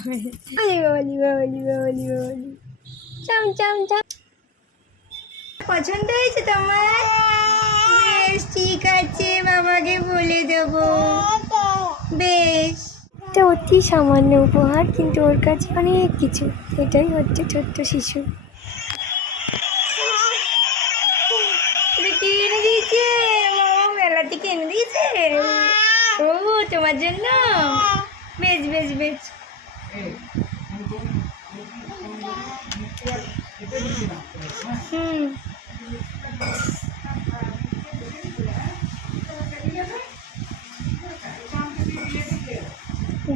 বাবালি বাবালি বাবালি বাবালি চাম চাম চাম। পছন্দ হয়েছে তোমার? বেশ ঠিক আছে, বাবাকে বলে দেবো। বেশ, এটা অতি সামান্য উপহার, কিন্তু ওর কাছে অনেক কিছু। এটাই হচ্ছে ছোট্ট শিশু। কি এনে দিয়েছে মামা? মেলা থেকে এনে দিয়েছে। ও তোমার জন্য? বেশ বেশ বেশ।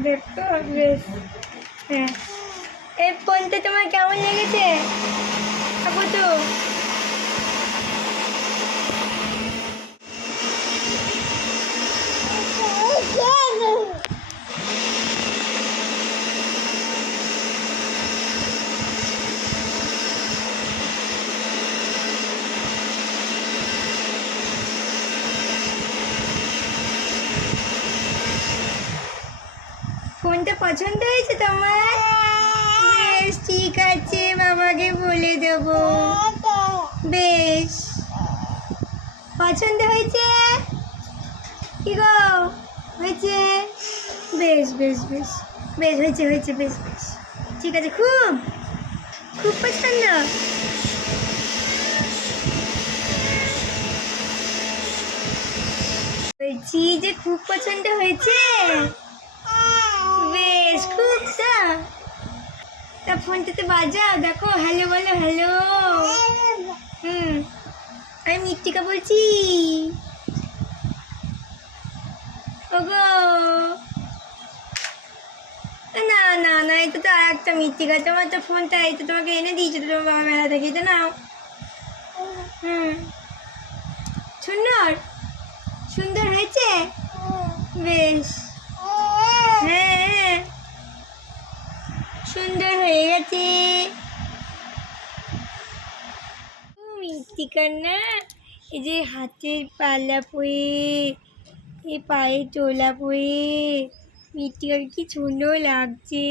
দেখো বেশ। হ্যাঁ, এই ফোনটা তোমার কেমন লেগেছে আপু? তো ফোনটা পছন্দ হয়েছে তোমার? বেশ ঠিক আছে, বাবাকে বলে দেবো। বেশ, পছন্দ হয়েছে? কি গো, হয়েছে? বেশ বেশ বেশ বেশ, হয়েছে হয়েছে, বেশ বেশ ঠিক আছে। খুব খুব পছন্দ। বলছি যে খুব পছন্দ হয়েছে। বেশ, খুব তা ফোনটাতে বাজাও, দেখো, হ্যালো বলো, হ্যালো। আমি মৃত্তিকা বলছি। ওগো, না না না, এটা তো আর একটা মৃত্তিকা। তোমার তো ফোনটা এই তো তোমাকে এনে দিয়েছে তো তোমার বাবা মেলা থেকে, এটা নাও। সুন্দর সুন্দর হয়েছে। বেশ, হ্যাঁ সুন্দর হয়ে গেছে। মৃত্তিকার না, এই যে হাতের পাল্লা পরে, এই পায়ে টোলা পরে, মৃত্তিকার কি সুন্দর লাগছে,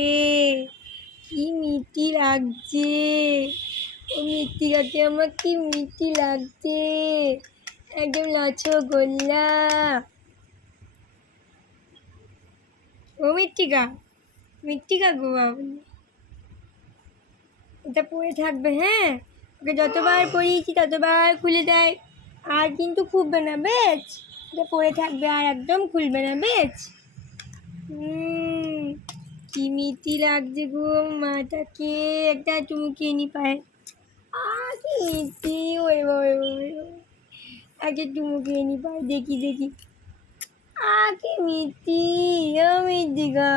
কি মিষ্টি লাগছে। ও মৃত্তিকাকে আমার কি মিষ্টি লাগছে, একদম রসগোল্লা। ও মৃত্তিকা, মৃত্তিকা গো বাবু, এটা পরে থাকবে। হ্যাঁ, ওকে যতবার পরিয়েছি ততবার খুলে দেয়, আর কিন্তু খুলবে না, বেশ। এটা পরে থাকবে আর একদম খুলবে না, বেশ। কি মিষ্টি লাগছে গো, মাটাকে একটা চুমুকিয়ে নি পায়। কি মিষ্টি, ওই আগে চুমুকিয়ে নি পায়, দেখি দেখি। কি মিষ্টি, ও মৃত্তিকা।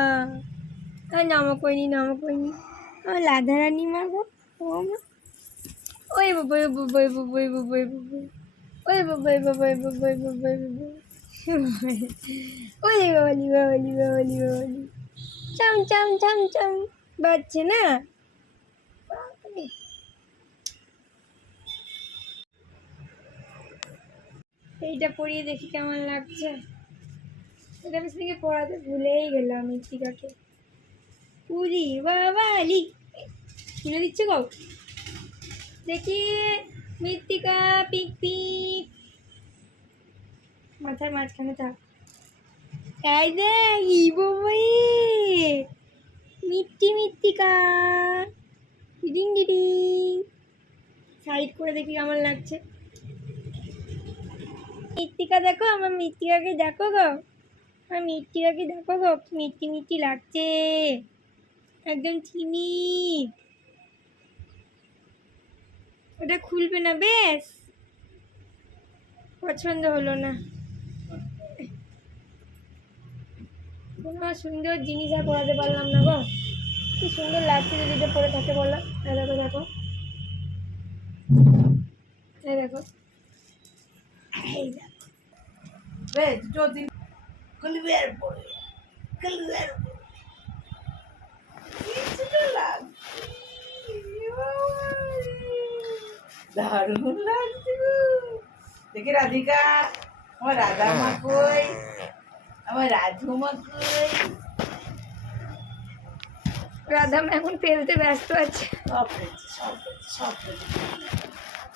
নামা করিনি, নামা করিনি। রাধা রানী মা গো, ও মা। ওই বাবা, ওই বাবা, ওই বাবা, ওই বাবা, ওই বাবা, ওই বাবা, ওই বাবা, ওই বাবা, ওই বাবা, ওই বাবালি বাবালি বাবালি বাবালি চাম চাম চাম চাম বাজছে না। এইটা পরিয়ে দেখি কেমন লাগছে। এটা বেশ থেকে পড়াতে ভুলেই গেলাম মৃত্তিকাকে। পুরি বাবালি কিনে দিচ্ছে গো, দেখি। মৃত্তিকা পিক পিক, মাথার মাঝখানে থাক। এই দেখ, ই বাবাই, মিট্টি মৃত্তিকা, ডিডিং ডিডিং। সাইড করে দেখি কেমন লাগছে। মৃত্তিকা দেখো, আমার মৃত্তিকাকে দেখো গো, আমার মৃত্তিকাকে দেখো গো, কি মিষ্টি মিষ্টি লাগছে, একদম চিনি। ওটা খুলবে না, বেশ। পছন্দ হলো না। কোনো সুন্দর জিনিস আর পরাতে পারলাম না গো। কি সুন্দর লাগছে যদি এটা পরে থাকে বলো। দেখো দেখো, এই দেখো, এই দেখো। বেশ, যদি খুলবে আর পরে, খুলবে আর পরে, কি সুন্দর লাগছে, দারুণ লাগছে। দেখি রাধিকা, আমার রাধা মা কই, আমার রাধু মা কই। রাধাম এখন ফেলতে ব্যস্ত আছে। সব ফেলছে, সব ফেলছে, সব ফেলছে,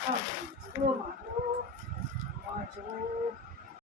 সব ফেলছে। ও মা গো, মা গো।